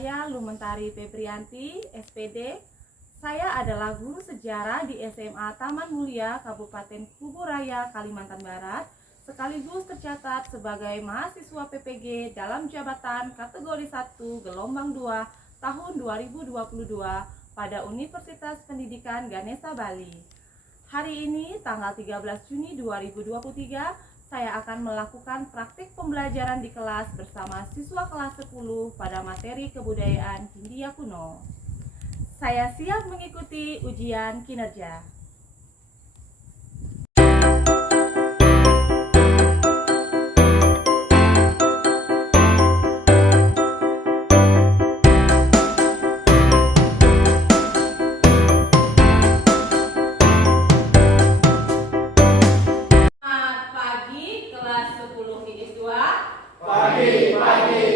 saya Lumentari Febrianti, SPD. Saya adalah guru sejarah di SMA Taman Mulia, Kabupaten Kuburaya, Kalimantan Barat, sekaligus tercatat sebagai mahasiswa PPG dalam jabatan kategori 1 gelombang 2 tahun 2022 pada Universitas Pendidikan Ganesha Bali. Hari ini tanggal 13 Juni 2023 saya akan melakukan praktik pembelajaran di kelas bersama siswa kelas 10 pada materi kebudayaan Hindia kuno. Saya siap mengikuti ujian kinerja.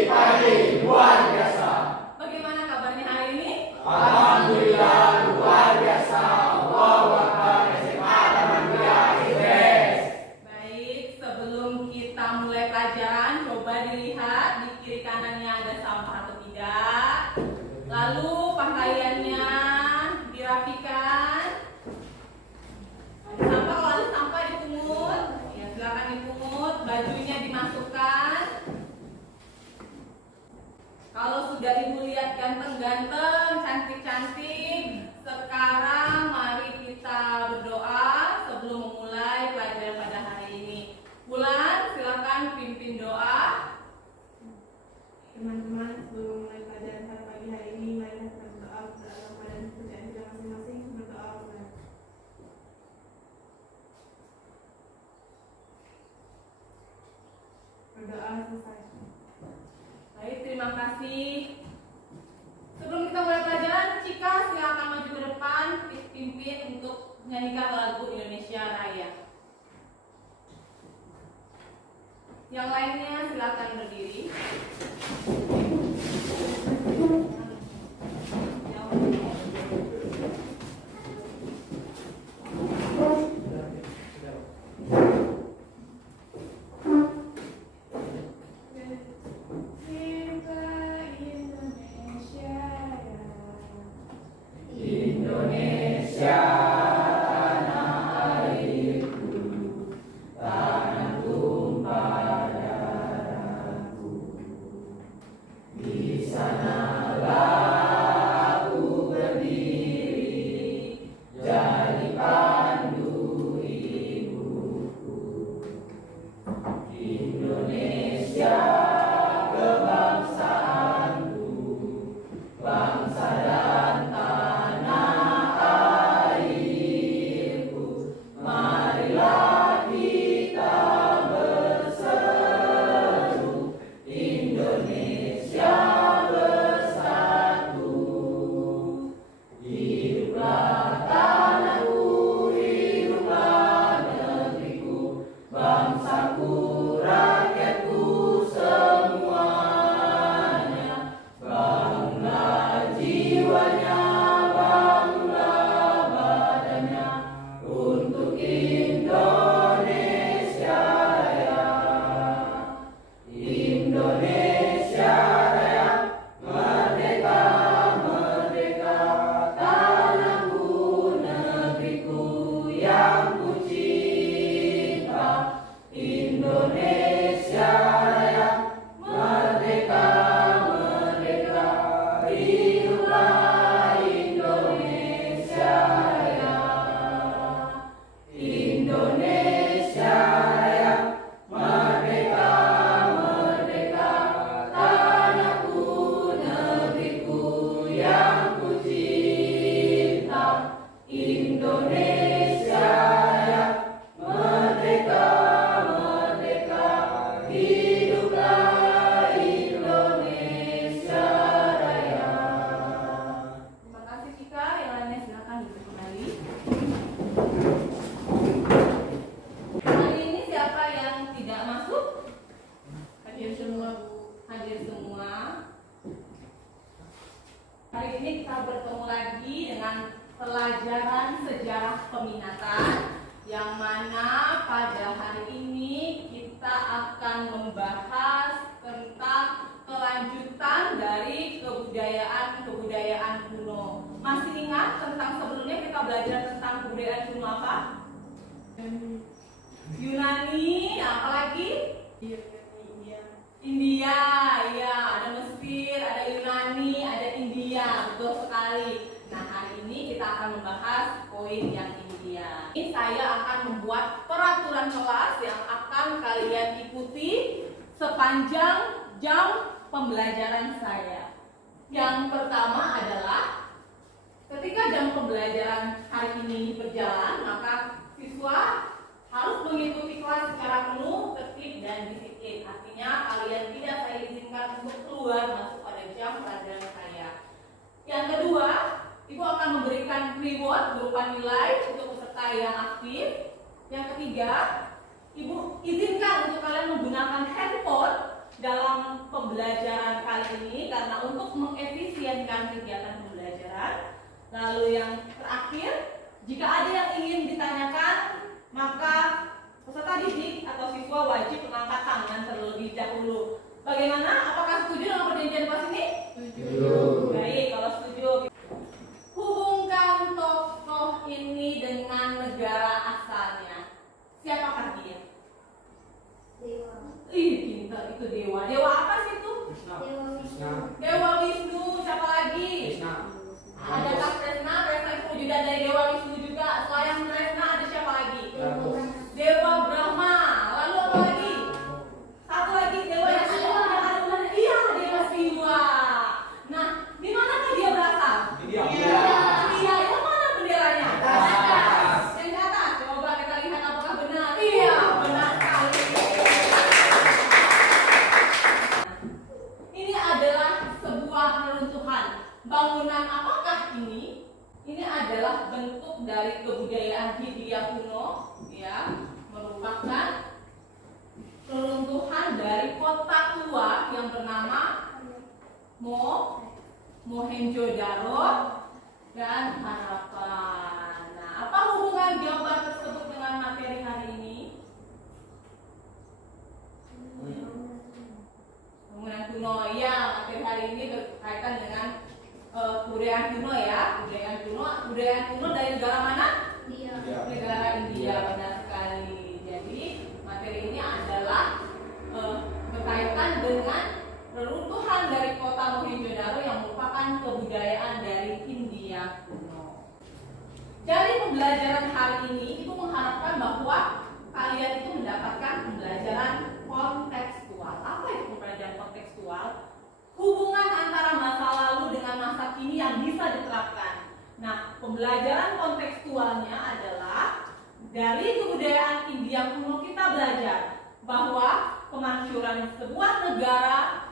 Pagi, luar biasa. Bagaimana kabarnya hari ini? Alhamdulillah, luar biasa. Allahu Akbar, SMA Taman Mulia Inggris. Baik, sebelum kita mulai pelajaran, coba dilihat di kiri kanannya ada sampah atau tidak. Lalu pakaiannya dirapikan. Ada sampah, kalau ada sampah dipungut. Ya, silakan dipungut. Bajunya dimasukkan. Kalau sudah ibu lihat ganteng-ganteng, cantik-cantik, sekarang mari kita berdoa sebelum memulai pelajaran pada hari ini. Bulan, silakan pimpin doa. Teman-teman, sebelum memulai pelajaran pada pagi hari ini, mari kita berdoa kepada Allah dan pekerjaan kita masing-masing. Berdoa kepada berdoa selesai. Baik, terima kasih. Sebelum kita mulai pelajaran, Cika silakan maju ke depan, pimpin untuk menyanyikan lagu Indonesia Raya. Yang lainnya silakan berdiri. Hari ini kita bertemu lagi dengan pelajaran sejarah peminatan, yang mana pada hari ini kita akan membahas tentang kelanjutan dari kebudayaan kuno. Masih ingat tentang sebelumnya kita belajar tentang kebudayaan kuno apa? Yunani, apalagi? India, ya, ada Mesir, ada Yunani, ada India, betul sekali. Nah, hari ini kita akan membahas poin yang India. Ini saya akan membuat peraturan kelas yang akan kalian ikuti sepanjang jam pembelajaran saya. Yang pertama adalah ketika jam pembelajaran hari ini berjalan, maka siswa harus mengikuti kelas secara penuh, tertib, dan disiplin. Artinya kalian tidak saya izinkan untuk keluar masuk pada jam pelajaran saya. Yang kedua, Ibu akan memberikan reward berupa nilai untuk peserta yang aktif. Yang ketiga, Ibu izinkan untuk kalian menggunakan handphone dalam pembelajaran kali ini karena untuk mengefisienkan kegiatan pembelajaran. Lalu yang terakhir, jika ada yang ingin ditanyakan, maka peserta didik atau siswa wajib mengangkat tangan terlebih dahulu. Bagaimana? Apakah setuju dengan perjanjian kelas ini? Setuju. Baik, kalau setuju. Hubungkan tokoh ini dengan negara asalnya. Siapakah dia? Dewa. Ih, pintar itu dewa. Dewa apa sih itu? Dewa Wisnu. Siapa lagi? Ada Kak Kresna. Kresna itu wujudnya dari Dewa Wisnu juga. Selain Kresna ada siapa lagi? Dewa Brahma. Lalu apa lagi? Satu lagi Dewa yang ada. Iya, Dewa Siwa. Nah, di manakah dia berasal? Iya, yang mana benderanya? Yang di atas. Coba kita lihat apakah benar. Iya, benar sekali. Ini adalah sebuah reruntuhan. Bangunan apakah ini? Ini adalah bentuk dari kebudayaan Hindia kuno, ya, merupakan reruntuhan dari kota tua yang bernama Mohenjo-daro dan Harappan. Nah, apa hubungan jawaban tersebut dengan materi hari ini? Bangunan kuno, ya, materi hari ini berkaitan dengan kebudayaan kuno, ya. Kebudayaan kuno dari negara mana? Negara India, benar sekali. Jadi materi ini adalah berkaitan dengan reruntuhan dari kota Mohenjo-daro yang merupakan kebudayaan dari India kuno. Dari pembelajaran hari ini, Ibu mengharapkan bahwa kalian itu mendapatkan pembelajaran kontekstual. Apa itu pembelajaran kontekstual? Hubungan antara masa lalu dengan masa kini yang bisa diterapkan. Nah, pembelajaran kontekstualnya adalah dari kebudayaan India kuno kita belajar bahwa kemansyuran sebuah negara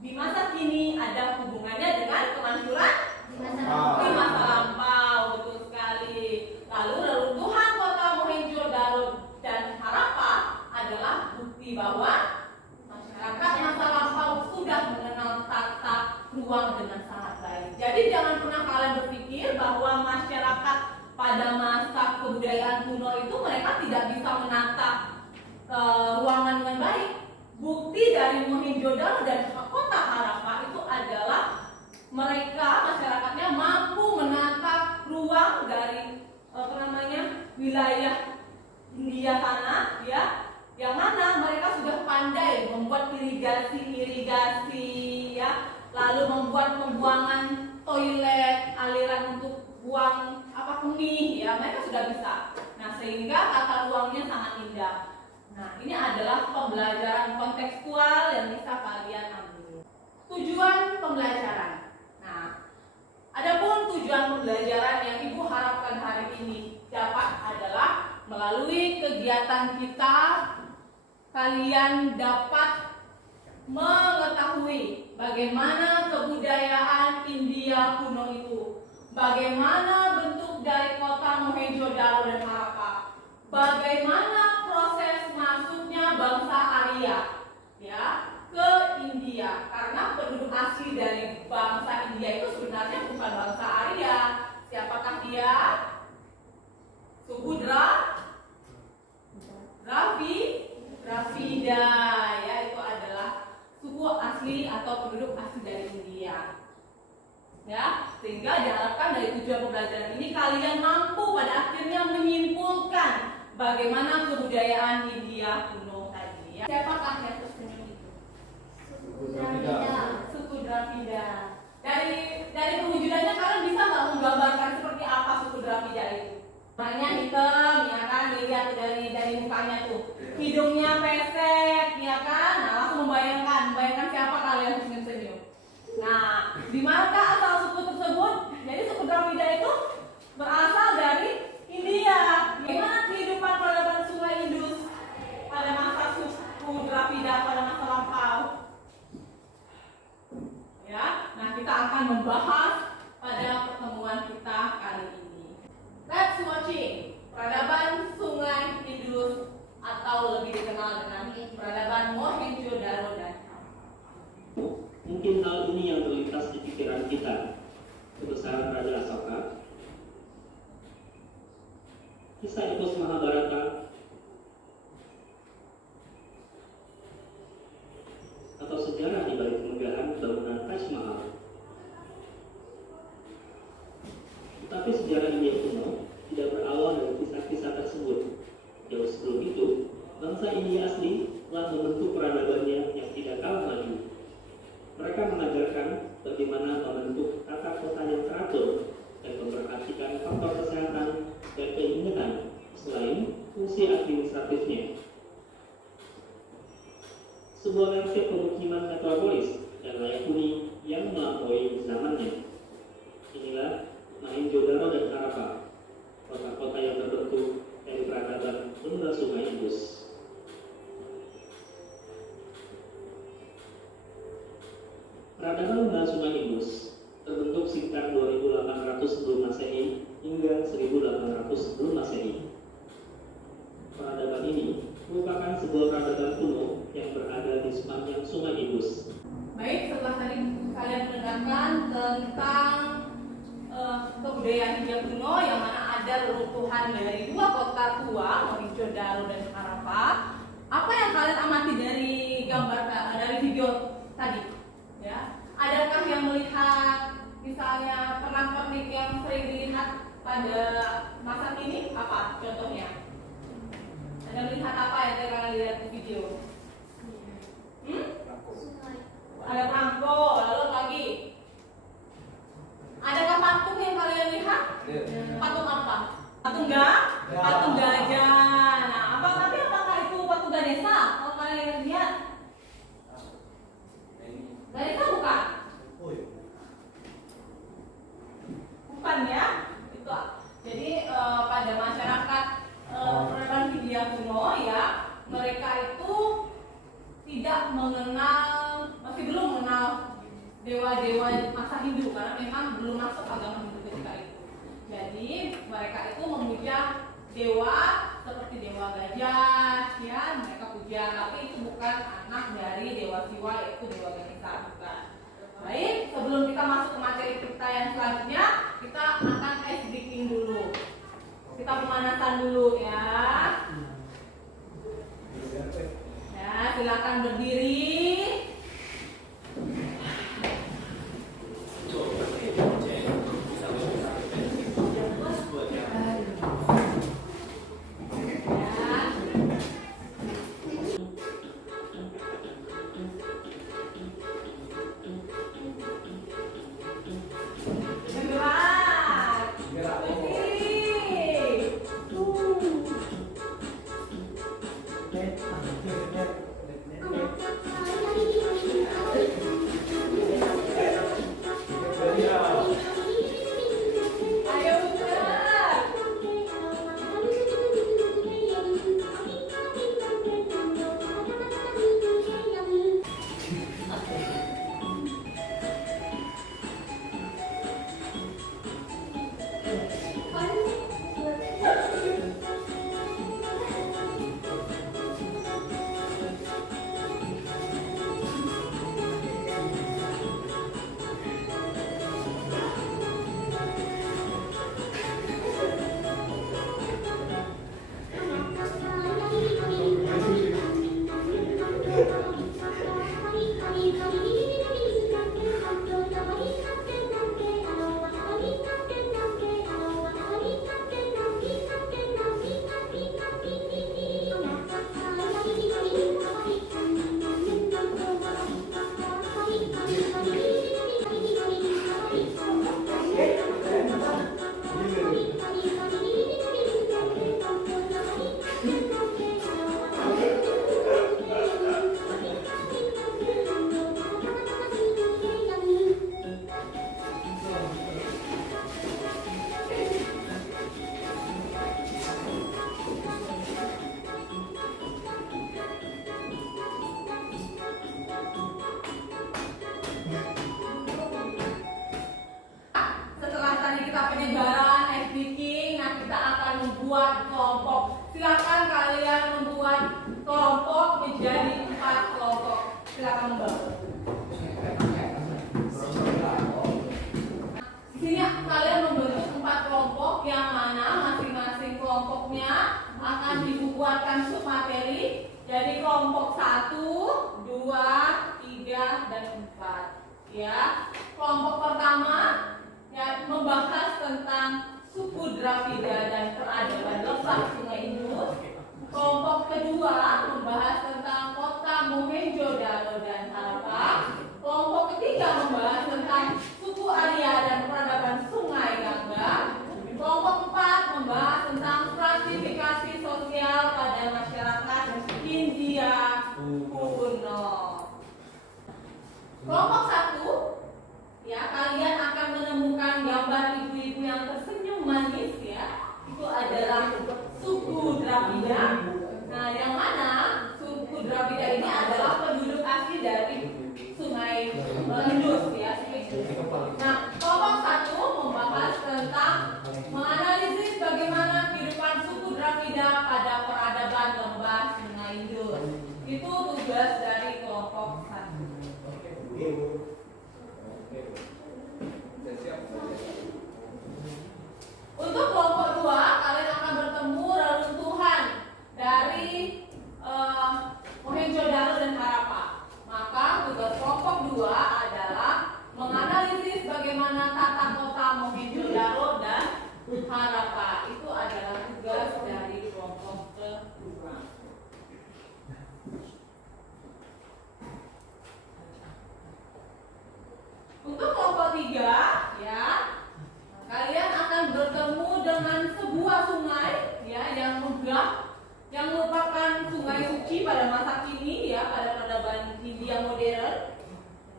di masa kini ada hubungannya dengan kemansyuran di masa lampau, betul sekali. Lalu reruntuhan kota Mohenjo-daro dan Harappa adalah bukti bahwa masyarakat masa lampau sudah mengenal tata ruang dengan sangat baik. Jadi jangan pernah kalian berpikir bahwa masyarakat pada masa kebudayaan kuno itu mereka tidak bisa menata ruangan dengan baik. Bukti dari Mohenjo-daro dan kota Harappa itu adalah mereka masyarakatnya mampu menata ruang dari wilayah India sana, ya, yang mana mereka sudah pandai membuat irigasi, ya, lalu membuat pembuangan toilet, aliran untuk buang kemih, ya, mereka sudah bisa. Nah, sehingga tata ruangnya sangat indah. Nah, ini adalah pembelajaran kontekstual yang bisa kalian ambil. Tujuan pembelajaran. Nah, adapun tujuan pembelajaran yang Ibu harapkan hari ini dapat adalah melalui kegiatan kita, kalian dapat mengetahui bagaimana kebudayaan India kuno itu, bagaimana bentuk dari kota Mohenjo-daro dan Harappa, bagaimana proses masuknya bangsa Arya, ya, ke India, karena penduduk asli dari bangsa India itu sebenarnya bukan bangsa Arya. Siapakah dia? Suku Dravida, ya, itu adalah suku asli penduduk asli dari India. Ya, sehingga diharapkan dari tujuan pembelajaran ini kalian mampu pada akhirnya menyimpulkan bagaimana kebudayaan India kuno tadi. Ya. Siapakah yang tersenyum itu? Suku Dravida. Dari perwujudannya kalian bisa nggak menggambarkan seperti apa suku Dravida itu? Warnanya hitam, ya kan? Dilihat dari mukanya tuh. Hidungnya pesek, ya kan? Nah, langsung membayangkan siapa kalian tersenyum-senyum. Nah, di manakah asal suku tersebut? Jadi suku Dravida itu berasal dari India. Bagaimana kehidupan peradaban Sungai Indus pada masa suku Dravida pada masa lampau? Ya, nah kita akan membahas pada pertemuan kita kali ini. Let's watching peradaban Sungai Indus atau lebih dikenal dengan peradaban Mohenjo-daro dan Mungkin hal ini yang terlintas di pikiran kita. Kebesaran Raja Asoka, kisah epos Mahabharata, atau sejarah di balik kemegahan bangunan Taj Mahal. Tetapi sejarah India kuno tidak berawal dari kisah-kisah tersebut. Jauh sebelum itu, bangsa India asli telah membentuk peradabannya yang tidak kalah maju. Mereka mengajarkan bagaimana membentuk tata kota yang teratur dan memperhatikan faktor kesehatan dan keinginan selain fungsi administratifnya. Sebuah landscape pemukiman metropolis dan layak huni yang melampaui zamannya. Inilah Mohenjo-daro dan Harappa, kota-kota yang terbentuk dari peradaban Benda Sungai Indus. Peradaban Benda Sungai Indus terbentuk sekitar 2800 sebelum Masehi hingga 1800 sebelum Masehi. Peradaban ini merupakan sebuah peradaban kuno yang berada di sepanjang Sungai Indus. Baik, setelah tadi kalian mendengarkan tentang kebudayaan India kuno yang mana ada reruntuhan dari dua kota tua, Mohenjo-daro dan Harappa. Apa yang kalian amati dari dari video tadi? Ya, adakah yang melihat misalnya pernak-pernik yang sering dilihat pada masa kini? Apa contohnya? Ada melihat apa yang kalian lihat di video? Ada perangko, lalu lagi. Adakah patung yang kalian lihat? Patung apa? Patung gajah. Nah, tapi apakah itu patung Ganesha? Kalau kalian lihat, Ganesha bukan? Bukan ya? Itu. Jadi pada masyarakat peradaban Hindia kuno ya, mereka itu tidak mengenal, masih belum mengenal dewa-dewa masa Hindu karena memang belum masuk agama Hindu ketika itu. Jadi mereka itu memuja dewa seperti dewa gajah, ya mereka puja, tapi itu bukan anak dari dewa Siwa yaitu dewa Ganesha, bukan. Baik, sebelum kita masuk ke materi kita yang selanjutnya, kita akan ice breaking dulu. Kita pemanasan dulu ya. Ya, silakan berdiri. membuat kelompok. Silakan kalian membuat kelompok menjadi 4 kelompok. Silakan membantu. Di sini kalian membentuk 4 kelompok yang mana masing-masing kelompoknya akan dibuatkan submateri. Jadi kelompok 1, 2, 3, dan 4. Ya, kelompok pertama ya membahas tentang suku Dravida dan peradaban lepas Sungai Indus. Kelompok kedua membahas tentang kota Mohenjo-daro dan Harappa. Kelompok ketiga membahas tentang suku Arya dan peradaban Sungai Gangga. Kelompok 4 membahas tentang stratifikasi sosial pada masyarakat Hindia kuno. Kelompok 1, ya kalian akan menemukan gambar ibu-ibu yang tersenyum manis ya. Itu adalah suku Dravida. Nah, yang mana suku Dravida ini adalah penduduk asli dari Sungai Indus ya. Nah, kelompok 1 membahas tentang menganalisis bagaimana kehidupan suku Dravida pada peradaban lembah Sungai Indus. Itu tugas dari kelompok 1. Untuk kelompok 2, kalian akan bertemu reruntuhan dari Mohenjo-daro dan Harappa. Maka tugas kelompok 2 adalah menganalisis bagaimana tata kota Mohenjo-daro dan Harappa. Itu adalah tugas dari kelompok kedua. Untuk kelompok 3, ya, kalian akan bertemu dengan sebuah sungai, ya, yang megah, yang merupakan sungai suci pada masa kini, ya, pada peradaban Hindia modern,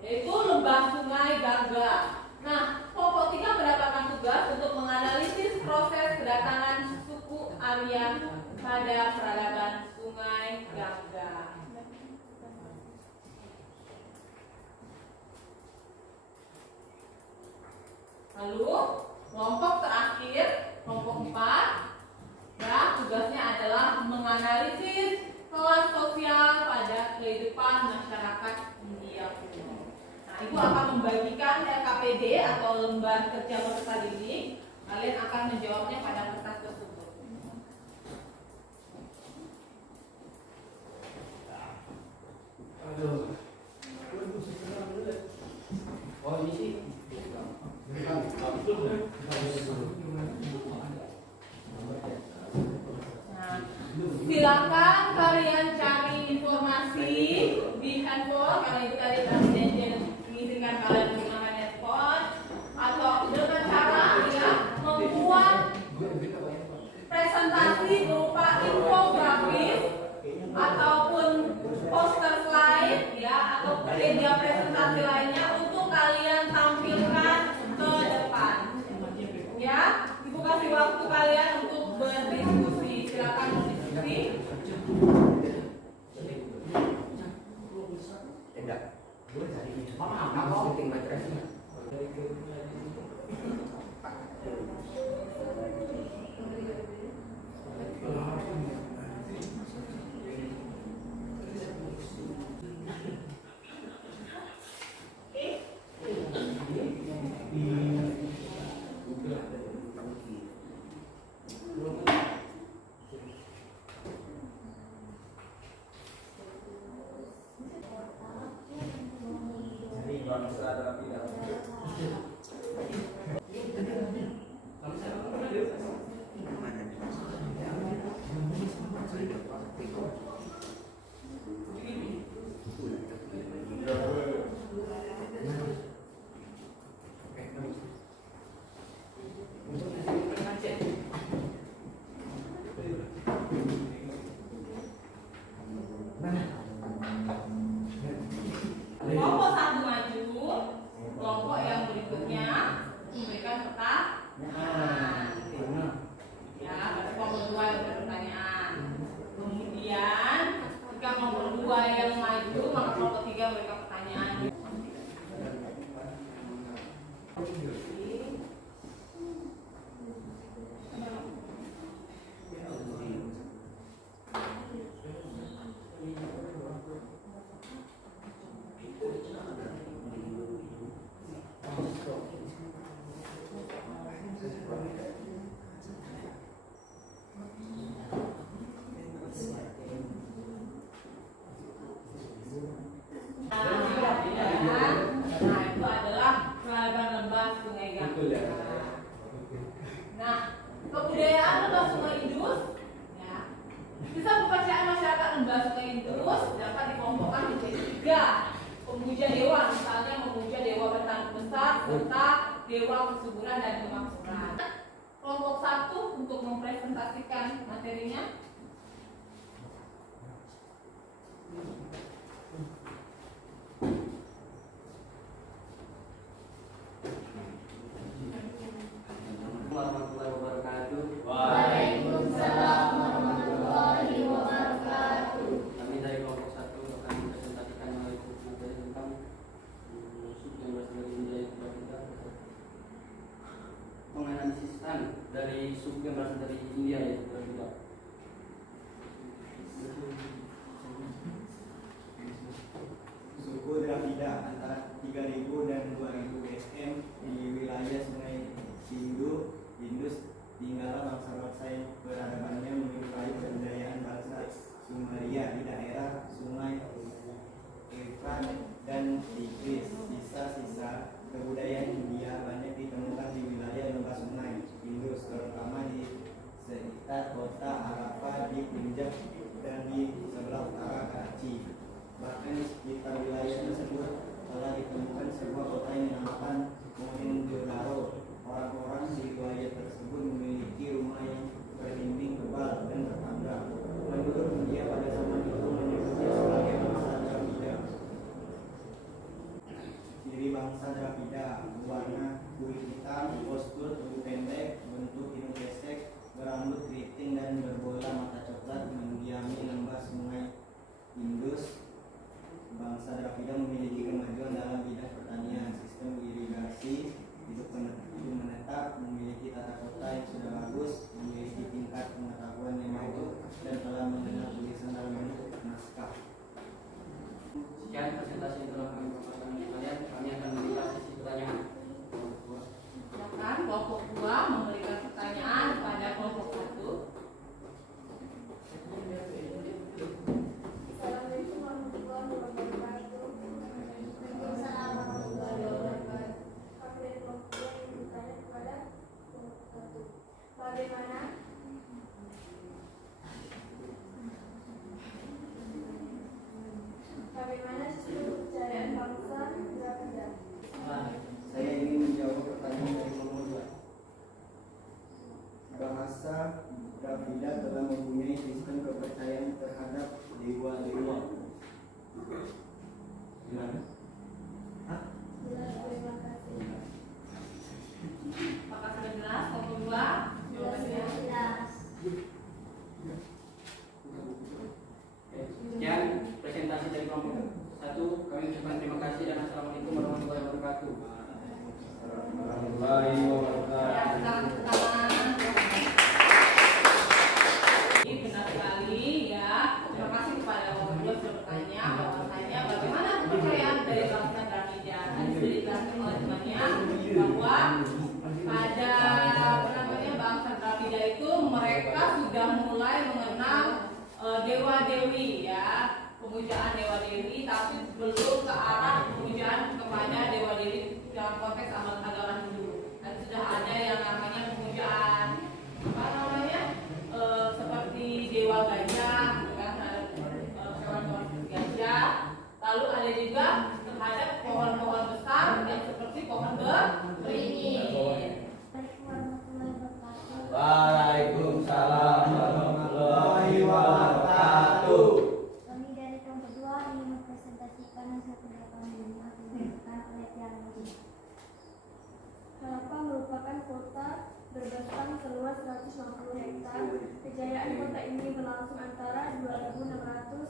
yaitu lembah Sungai Gangga. Nah, kelompok 3 mendapatkan tugas untuk menganalisis proses kedatangan suku Arya pada peradaban Sungai Gangga. Lalu kelompok terakhir, kelompok 4, ya tugasnya adalah menganalisis kelas sosial pada kehidupan masyarakat Hindia kuno. Nah, ibu akan membagikan LKPD atau lembar kerja peserta didik. Kalian akan menjawabnya pada kertas tersebut. Oh ini sih. Nah, silakan kalian cari informasi di handphone karena itu tadi presiden mengizinkan kalian menggunakan handphone atau dengan cara ya membuat presentasi berupa infografis ataupun poster slide ya atau media presentasi lainnya untuk kalian tampilkan ke depan. Ya, ibu kasih waktu kalian untuk berdiskusi. Silakan berdiskusi. Kelompok 1 maju, kelompok yang berikutnya memberikan pertanyaan. Ya, kelompok 2 yang berpertanyaan. Kemudian jika kelompok 2 yang maju, maka kelompok Sungai Indus, ya. Kisah kepercayaan masyarakat lembah Sungai Indus dapat dikelompokkan menjadi 3. Pemuja dewa, misalnya memuja dewa bertanggung besar serta dewa kesuburan dan kemakmuran. Kelompok 1 untuk mempresentasikan materinya. Warahmatullahi wabarakatuh. Waalaikumsalam warahmatullahi wabarakatuh. Kami dari kelompok 1 akan mempresentasikan materi tentang suku yang berasal dari India yang berbeda. Menganalisis dari suku yang berasal dari India yang berbeda. Suku Dravida antara 3000 dan 2000 SM di wilayah Sungai Indus tinggallah bangsa-bangsa yang peradabannya menyerupai kebudayaan bangsa Sumeria di daerah Sungai Efrat dan Tigris. Sisa-sisa kebudayaan India banyak ditemukan di wilayah lembah Sungai Indus, terutama di sekitar kota Arafah di Punjab dan di sebelah utara Karachi. Bahkan di sekitar wilayah tersebut telah ditemukan sebuah kota yang dinamakan Mohenjo-daro. Orang-orang di wilayah tersebut memiliki rumah yang berdinding tebal dan bertangga. Menurut media pada zaman itu menyebutnya sebagai bangsa Dravida. Ciri bangsa Dravida: warna kulit hitam, postur tubuh pendek, bentuk hidung pesek, berambut keriting dan berbola mata coklat, mendiami lembah Sungai Indus. Bangsa Dravida memiliki kemajuan dalam bidang pertanian, sistem irigasi, hidup menetap, memiliki tata kota yang sudah bagus, memiliki tingkat pengetahuan yang maju, dan telah mengenal tulisan dalam bentuk naskah. Sekian presentasi yang telah kami paparkan untuk kalian. Kami akan membuka sesi pertanyaan. Silakan kelompok 2 memberikan pertanyaan kepada kelompok 1. Assalamualaikum warahmatullahi wabarakatuh. Waalaikumsalam warahmatullahi wabarakatuh. Kami dari kelompok 2 ingin bertanya kepada kelompok 1. Bagaimana sistem kepercayaan bangsa Dravida? Saya ingin menjawab pertanyaan dari kelompok 2. Bahasa Dravida telah mempunyai sistem kepercayaan terhadap dewa-dewa. Gimana? Jelas, terima kasih. Apakah sudah jelas kelompok 2? Jawabannya. Jelas. Sekian presentasi dari kelompok 1. Kami ucapkan terima kasih dan assalamualaikum warahmatullahi wabarakatuh. Warahmatullahi Ya, wabarakatuh. silakan tepuk tangan. Ini benar sekali ya. Terima kasih kepada kelompok 2 sudah bertanya bahwasanya bagaimana kepercayaan dari bangsa Dravida. Tadi sudah dijelaskan oleh temannya bahwa pada bangsa Dravida itu mereka sudah mulai mengenal dewa-dewi ya, pemujaan dewa-dewi, tapi belum ke arah pemujaan kepada dewa-dewi dalam konteks agama Hindu. Dan sudah ada yang namanya pemujaan apa namanya seperti dewa gajah, kan ada hewan-hewan seperti gajah. Lalu ada juga terhadap pohon-pohon besar yang seperti pohon beringin. Waalaikumsalam warahmatullahi Waalaikumsalam warahmatullahi wabarakatuh. wabarakatuh. Kami dari kelompok 2 ingin mempresentasikan hasil kerja kami yang dilakukan oleh Tiara. Halapa merupakan kota berbentang seluas 150 hektar. Kejayaan kota ini berlangsung antara 2.600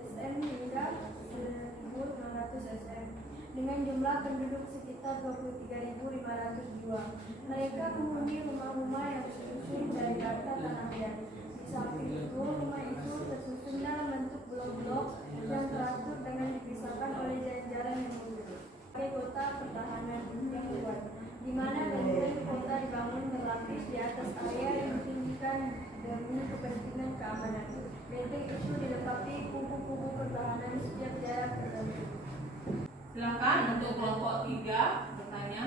SM hingga 1.600 SM dengan jumlah penduduk sekitar 23.500 jiwa. Mereka menghuni rumah-rumah yang tersusun dari rata tanah liat. Di samping itu, rumah itu tersusun dalam bentuk blok-blok yang teratur dengan dipisahkan oleh jalan-jalan yang mulus. Sebagai kota pertahanan yang kuat, di mana benteng kota dibangun berlapis di atas area yang ditinggikan demi kepentingan keamanan. Benteng itu dilengkapi kubu-kubu pertahanan setiap jarak tertentu. Silakan untuk kelompok 3 bertanya.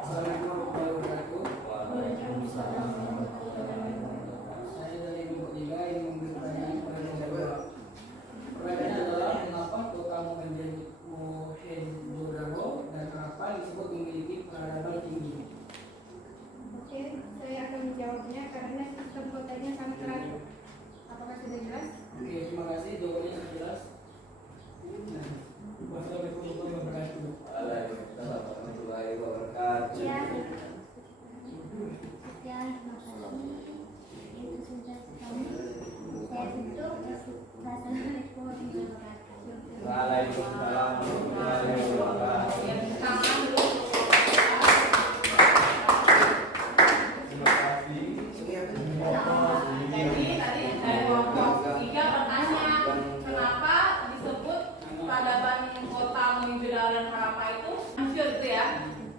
Assalamualaikum warahmatullahi wabarakatuh. Waalaikumsalam. menjawabnya karena sistem kotanya sangat rapuh. Apakah sudah jelas? Oke, terima kasih. Jawabannya sangat jelas. Wassalamualaikum warahmatullahi wabarakatuh. Ya, terima kasih. Itu sudah kami. Saya tutup. Wassalamualaikum warahmatullahi wabarakatuh. Waalaikumsalam warahmatullahi wabarakatuh. Tangan dulu. Terima kasih. Jadi tadi dari kelompok 3 bertanya kenapa disebut peradaban kota Mohenjo-daro dan Harappa itu masyhur gitu ya,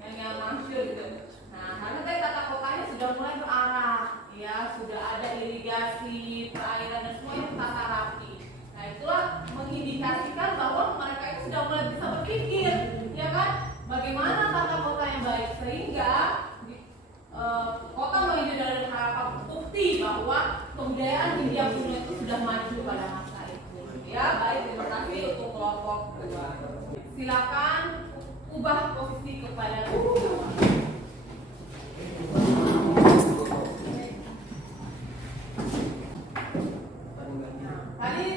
yang masyhur gitu. Nah, karena tadi tata kotanya sudah mulai berarah, ya sudah ada irigasi, perairan dan semuanya tertata rapi. Nah, itulah mengindikasikan bahwa mereka itu sudah mulai bisa berpikir, ya kan? Bagaimana tata kota yang baik sehingga kota Mohenjo-daro dan Harappa bukti bahwa kebudayaan Hindia kuno itu sudah maju pada masa itu. Ya, baik, terima kasih untuk kelompok 2. Silakan ubah posisi kepada tadi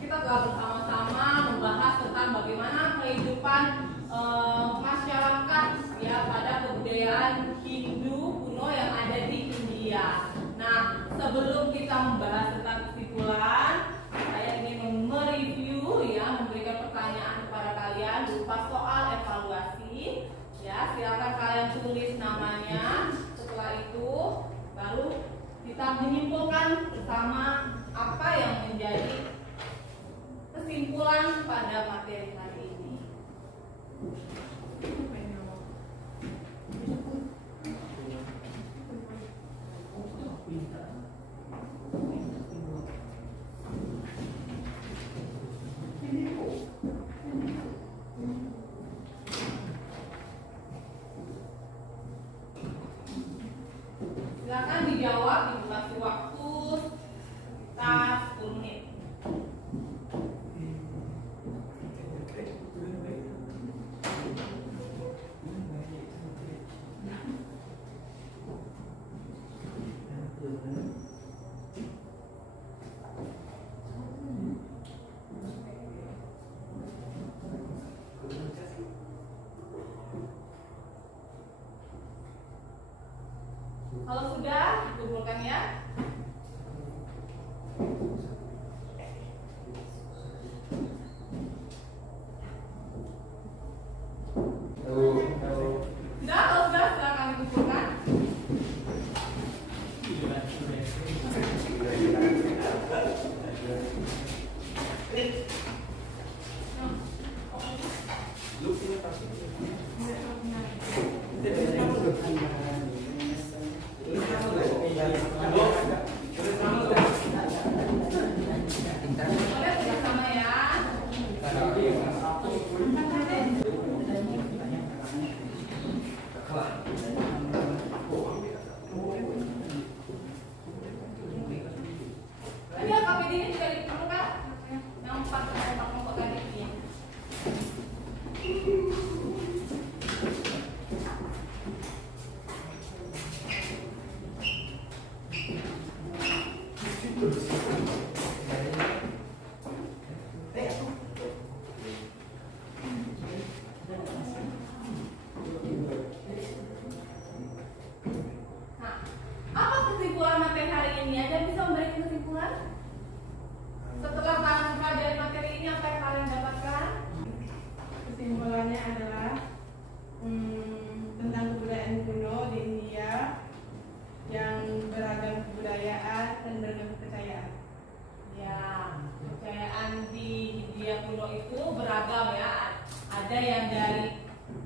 kita telah bersama-sama membahas tentang bagaimana kehidupan masyarakat ya pada kebudayaan Hindu kuno yang ada di India. Nah, sebelum kita membahas tentang kesimpulan, saya ingin mereview ya, memberikan pertanyaan kepada kalian berupa soal evaluasi. Ya, silakan kalian tulis namanya. Setelah itu baru kita menyimpulkan bersama apa yang menjadi kesimpulan pada materi hari ini. Silakan dijawab di durasi waktu sekitar 10 menit. Kalau sudah, dikumpulkan ya. Sudah, kalau sudah, silakan dikumpulkan. Boleh bersama ya. Tadi KPD-nya juga diperlukan. Yang 4 kelompok tadi ya. Nah, apa kesimpulan materi hari ini? Ada yang bisa memberikan kesimpulan? Setelah kalian mempelajari materi ini, apa yang kalian dapatkan? Kesimpulannya adalah tentang kebudayaan kuno di India yang beragam kebudayaan dan beragam kepercayaan. Ya, kepercayaan di Hindia kuno itu beragam ya. Ada yang dari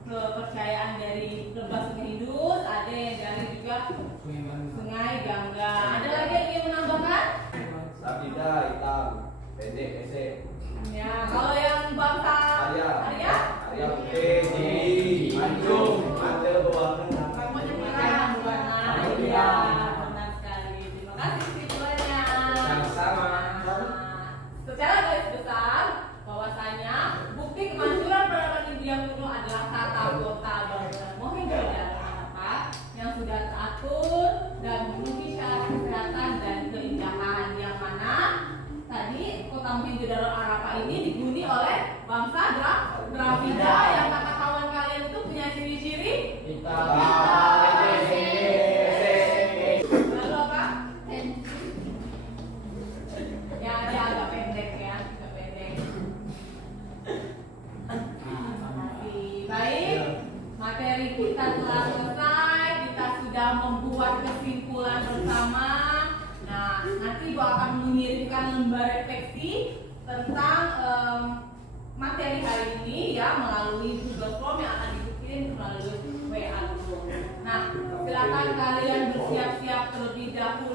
kepercayaan dari lebah sungai Indus, ada yang dari juga sungai Gangga. Ada lagi yang ingin menambahkan? Sabida hitam, pendek, esek. Ya, kalau yang bangsa Arya? Arya putih, tinggi, mancung, ada berwarna. Rambutnya merah, berwarna. Iya, benar sekali. Terima kasih kesimpulannya. Sama-sama. Nah, secara garis besar, bahwasanya bukti kemanjuran peradaban India kuno adalah tata kota bangunan Mohenjo-daro Harappa yang sudah teratur dan juga akan mengirimkan lembar refleksi tentang materi hari ini ya melalui Google Form yang akan dikirim melalui WA Google. Nah, silakan kalian bersiap-siap terlebih dahulu.